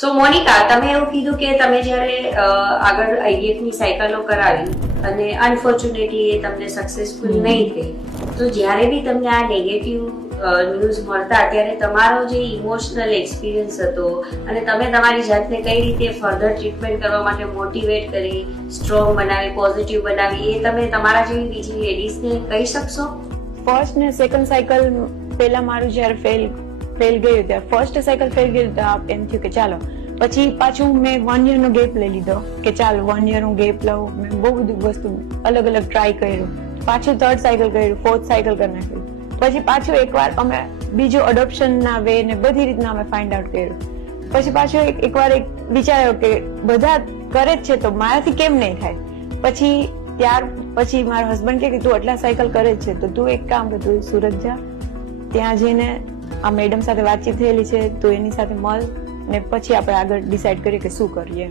સો Monica, તમે એવું કીધું કે તમે જ્યારે આગળ IVF ની સાયકલો કરાવી અને અનફોર્ચ્યુનેટલી એ તમને સક્સેસફુલ નહીં થઈ, તો જ્યારે બી તમને આ નેગેટિવ ન્યૂઝ મળતા ત્યારે તમારો જે ઇમોશનલ એક્સપિરિયન્સ હતો અને તમે તમારી જાતને કઈ રીતે ફર્ધર ટ્રીટમેન્ટ કરવા માટે મોટિવેટ કરી, સ્ટ્રોંગ બનાવી, પોઝિટિવ બનાવી, એ તમે તમારા જેવી બીજી લેડીઝને કહી શકશો? ફર્સ્ટ ને સેકન્ડ સાયકલ પહેલા મારું જ્યારે ફેલ ગયું ત્યારે ફર્સ્ટ સાયકલ ફેલ ગયું તો એમ થયું કે ચાલો, પછી પાછું મેં 1 year નો ગેપ લઈ લીધો કે ચાલ 1 year હું ગેપ લઉં. મેં બહુ બધું વસ્તુ અલગ અલગ ટ્રાય કર્યું, પાછું થર્ડ સાયકલ કર્યું, ફોર્થ સાયકલ કરી નાખ્યું, પછી પાછું એકવાર અમે બીજું અડોપ્શન ના વે ને બધી રીતના અમે ફાઇન્ડ આઉટ કર્યું. પછી પાછું એકવાર વિચાર્યો કે બધા કરે જ છે તો મારાથી કેમ નહીં થાય. પછી મારા હસબન્ડ કે તું આટલા સાયકલ કરે જ છે તો તું એક કામ કર, તું સુરત જા, ત્યાં જઈને આ મેડમ સાથે વાતચીત થયેલી છે તો એની સાથે મળ ને પછી આપણે આગળ ડિસાઈડ કરીએ કે શું કરીએ.